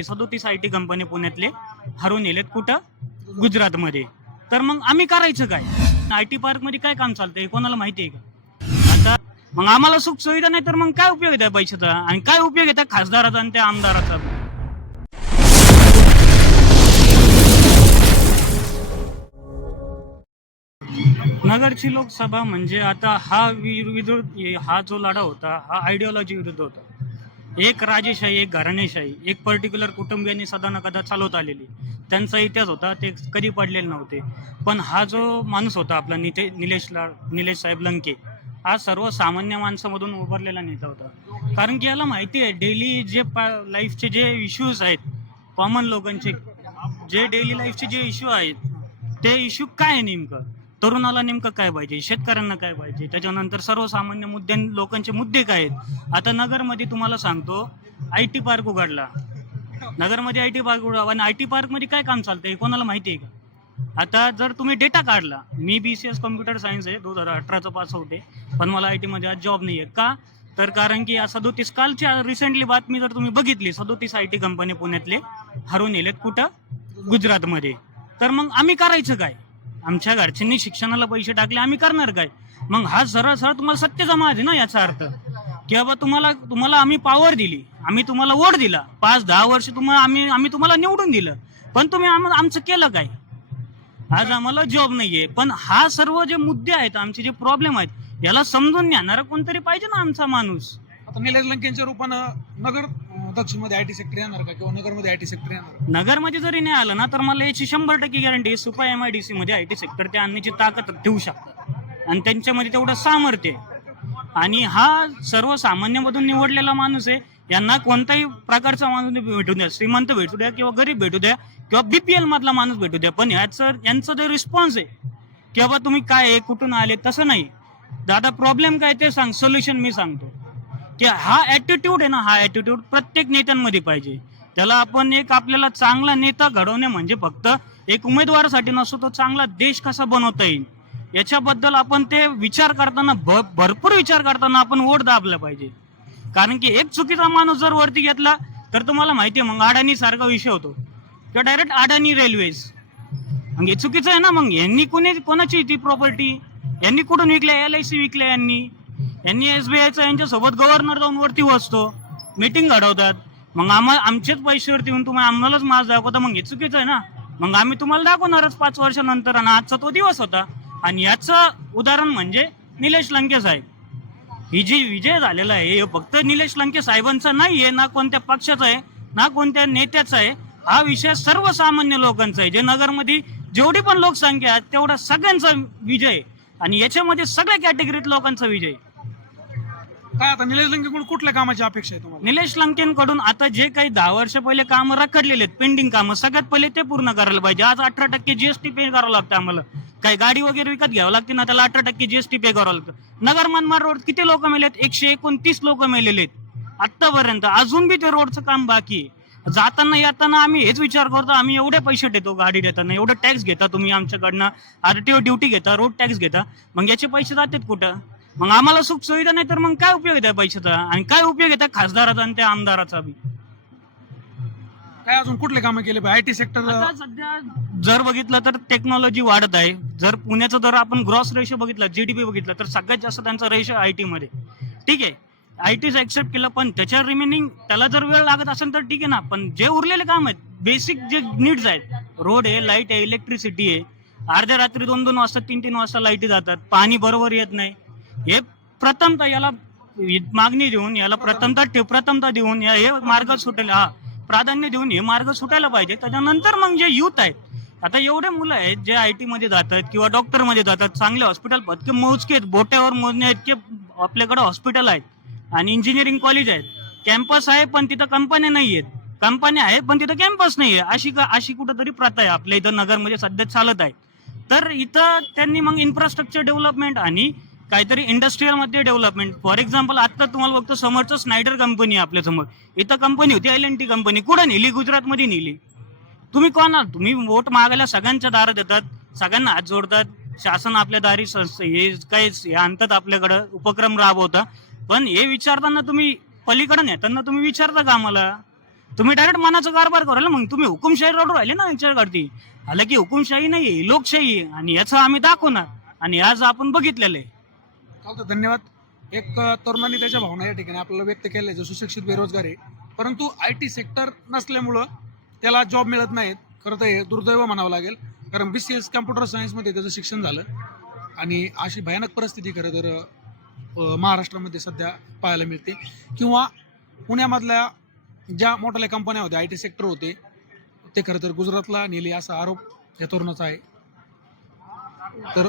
सदोतीस I T company पुण्यातले हरवून येलेत कुठं? गुजरातमध्ये. तर मग आम्ही करायचं काय? आय टी पार्कमध्ये काय काम चालतंय? हे कोणाला माहिती आहे का? आता मग आम्हाला सुख सुविधा नाही तर मग काय उपयोग आहे त्या पैशाचा? आणि काय उपयोग आहे त्या खासदाराचा आणि त्या आमदाराचा? नगरची लोकसभा म्हणजे आता हा विरुद्ध हा जो लढा होता हा आयडिओलॉजी विरुद्ध होता. एक राजेशाही एक घराणेशाही एक पर्टिक्युलर कुटुंबियांनी सदा न कदा चालवत आलेली. त्यांचा इतिहास होता ते कधी पडलेले नव्हते. पण हा जो माणूस होता आपला निते निलेश ला निलेश साहेब लंके हा सर्वसामान्य माणसामधून उभारलेला नेता होता. कारण की याला माहिती आहे डेली जे लाईफचे जे इश्यूज आहेत कॉमन लोकांचे जे डेली लाईफचे जे इश्यू आहेत ते इश्यू काय आहे नेमकं? तरुणाला नेमकं काय पाहिजे? शेतकऱ्यांना काय पाहिजे? त्याच्यानंतर सर्वसामान्य मुद्दे लोकांचे मुद्दे काय आहेत? आता नगरमध्ये तुम्हाला सांगतो आय टी पार्क उघडला. नगरमध्ये आय टी पार्क उघडला. आणि आय टी पार्कमध्ये काय काम चालतंय हे कोणाला माहिती आहे का? आता जर तुम्ही डेटा काढला मी B C S computer science आहे दोन हजार अठराचं पास होते पण मला आय टीमध्ये आज जॉब नाही आहे का? तर कारण की सदोतीस कालच्या रिसेंटली बातमी जर तुम्ही बघितली सदोतीस आय टी कंपनी पुण्यातले हरवून येलेत कुठं? गुजरातमध्ये. तर मग आम्ही करायचं काय? आमच्या घरच्यांनी शिक्षणाला पैसे टाकले आम्ही करणार काय? मग हा सरळ सरळ तुम्हाला सत्य जमा आहे ना याचा अर्थ. की बाबा तुम्हाला तुम्हाला आम्ही पॉवर दिली आम्ही तुम्हाला वोट दिला. पाच दहा वर्ष तुम्हाला आम्ही आम्ही तुम्हाला निवडून दिलं. पण तुम्ही आम्हाला आमचं केलं काय? आज आम्हाला जॉब नाहीये. पण हा सर्व जे मुद्दे आहेत आमचे जे प्रॉब्लेम आहेत याला समजून घेणारा कोणतरी पाहिजे ना आमचा माणूस. आता निलेश लंकेंच्या रूपानं नगर दक्षिणमध्ये आयटी सेक्टर येणार का किंवा नगरमध्ये आयटी सेक्टर येणार नगरमध्ये जरी नाही आलं ना तर मला याची शंभर टक्के guarantee Supa M I D C मध्ये आय टी सेक्टर ते आणण्याची ताकद ठेवू शकतात. आणि त्यांच्यामध्ये तेवढं सामर्थ्य आहे. आणि हा सर्वसामान्यमधून निवडलेला माणूस आहे यांना कोणताही प्रकारचा माणूस भेटू द्या. श्रीमंत भेटू द्या किंवा गरीब भेटू द्या किंवा बीपीएल मधला माणूस भेटू द्या. पण ह्याचं यांचं जे रिस्पॉन्स आहे की बाबा तुम्ही काय आहे कुठून आले तसं नाही. दादा प्रॉब्लेम काय ते सांग सोल्युशन मी सांगतो. की हा ॲटिट्यूड आहे ना हा ॲटिट्यूड प्रत्येक नेत्यांमध्ये पाहिजे. त्याला आपण एक आपल्याला चांगला नेता घडवणे म्हणजे फक्त एक उमेदवारासाठी नसतो तो चांगला देश कसा बनवता येईल? याच्याबद्दल आपण ते विचार करताना भ- भरपूर विचार करताना आपण वोट दाबला पाहिजे. कारण की एक चुकीचा माणूस जर वरती घेतला तर तुम्हाला माहिती आहे मग अडाणी सारखा विषय होतो. किंवा डायरेक्ट अडाणी रेल्वेज मग हे चुकीचं आहे ना मग यांनी कोणी कोणाची ती प्रॉपर्टी यांनी कुठून विकल्या? एल आय सी विकल्या यांनी. यांनी एस बी आयचा यांच्यासोबत गव्हर्नर जाऊन वरती बसतो मीटिंग घडवतात. मग आम्हाला आमचेच पैशावरती येऊन तुम्ही आम्हालाच मास दाखवता. मग हे चुकीचं आहे ना? मग आम्ही तुम्हाला दाखवणारच पाच वर्षानंतर आणि आजचा तो दिवस होता. आणि याचं उदाहरण म्हणजे निलेश लंके साहेब. ही जी विजय झालेला आहे हे फक्त निलेश लंके साहेबांचा नाही आहे ना कोणत्या पक्षाचा आहे ना कोणत्या नेत्याचा आहे. हा विषय सर्वसामान्य लोकांचा आहे. जे नगरमध्ये जेवढी पण लोकसंख्या आहे तेवढा सगळ्यांचा विजय आहे. आणि याच्यामध्ये सगळ्या कॅटेगरीत लोकांचा विजय आहे. काय आता निलेश लंकेकडून कुठल्या कामाची अपेक्षा आहे तुम्हाला? निलेश लंकेंकडून आता जे काही दहा वर्ष पहिले कामं रखडलेले आहेत पेंडिंग कामं सगळ्यात पहिले ते पूर्ण करायला पाहिजे. आज अठरा टक्के जीएसटी पे करावं लागतं आम्हाला. काही गाडी वगैरे विकत घ्यावं लागते ना त्याला अठरा टक्के जीएसटी पे करावं लागतं. नगर मनमाड रोड किती लोक मेलेत? एकशे एकोणतीस लोक मेलेले आहेत. आतापर्यंत अजून बी ते रोडचं काम बाकी आहे. जाताना येताना आम्ही हेच विचार करतो आम्ही एवढे पैसे देतो गाडी देताना एवढं टॅक्स घेता तुम्ही आमच्याकडनं आरटीओ ड्युटी घेता रोड टॅक्स घेता. मग याचे पैसे जातात कुठं? मग आम्हाला सुख सुविधा नाही तर मग काय उपयोग आहे त्या पैशाचा? आणि काय उपयोग आहे त्या खासदाराचा आणि त्या आमदाराचा बी? काय अजून कुठले कामं केले पाहिजे? आयटी सेक्टर आता सध्या जर बघितलं तर टेक्नॉलॉजी वाढत आहे. जर पुण्याचं जर आपण ग्रॉस रेशो बघितला जीडीपी बघितलं तर सगळ्यात जास्त त्यांचा रेशो आय टी मध्ये. ठीक आहे. आय टीचं ऍक्सेप्ट केलं पण त्याच्या रिमेनिंग त्याला जर वेळ लागत असेल तर ठीक आहे ना. पण जे उरलेले काम आहेत बेसिक जे नीड्स आहेत रोड आहे लाइट आहे इलेक्ट्रिसिटी आहे. अर्ध्या रात्री दोन दोन वाजता तीन तीन वाजता लाईटी जातात. पाणी बरोबर येत नाही. हे प्रथमतः याला मागणी देऊन याला प्रथमतः ठेव प्रथमतः देऊन या हे मार्ग सुटेल. हा प्राधान्य देऊन हे मार्ग सुटायला पाहिजे. त्याच्यानंतर मग जे युथ आहेत आता एवढे मुलं आहेत जे आय टी मध्ये जातात किंवा डॉक्टरमध्ये जातात चांगले हॉस्पिटल इतके मोजके आहेत बोट्यावर मोजणे इतके आपल्याकडे हॉस्पिटल आहेत आणि इंजिनिअरिंग कॉलेज आहेत. कॅम्पस आहे पण तिथं कंपन्या नाही आहेत. कंपन्या आहेत पण तिथं कॅम्पस नाही आहे. अशी का अशी कुठंतरी प्रथा आहे. आपल्या इथं नगरमध्ये सध्या चालत आहे. तर इथं त्यांनी मग इन्फ्रास्ट्रक्चर डेव्हलपमेंट आणि काहीतरी इंडस्ट्रीयलमध्ये डेव्हलपमेंट फॉर एक्झाम्पल आता तुम्हाला बघतो समोरचं स्नायडर कंपनी आहे आपल्यासमोर. इथं कंपनी होती एल एन टी कंपनी कुठं नेली? गुजरातमध्ये नेली. तुम्ही कोण आहात? तुम्ही वोट मागायला सगळ्यांच्या दारात देतात सगळ्यांना हात जोडतात. शासन आपल्या दारी हे काय हे आणतात आपल्याकडं. उपक्रम राबवता. पण हे विचारताना तुम्ही पलीकडे नेताना तुम्ही विचारता का आम्हाला? तुम्ही डायरेक्ट मनाचा कारभार करायला मग तुम्ही हुकुमशाही रोड राहिले ना यांच्याकडती आलं की हुकुमशाही नाही लोकशाही आणि याचं आम्ही दाखवणार. आणि आज आपण बघितलेलं आहे. चालतं. धन्यवाद. एक तरुणांनी त्याच्या भावना या ठिकाणी आपल्याला व्यक्त केल्या जो सुशिक्षित बेरोजगार आहे. परंतु आय टी सेक्टर नसल्यामुळं त्याला जॉब मिळत नाहीत. खरं तर हे दुर्दैव म्हणावं लागेल. कारण बी सी एस कम्प्युटर सायन्समध्ये त्याचं शिक्षण झालं. आणि अशी भयानक परिस्थिती खरं तर महाराष्ट्रामध्ये सध्या पाहायला मिळते. किंवा पुण्यामधल्या ज्या मोठ्या कंपन्या होत्या आय टी सेक्टर होते ते खरं तर गुजरातला नेले असा आरोप या तरुणाचा आहे. तर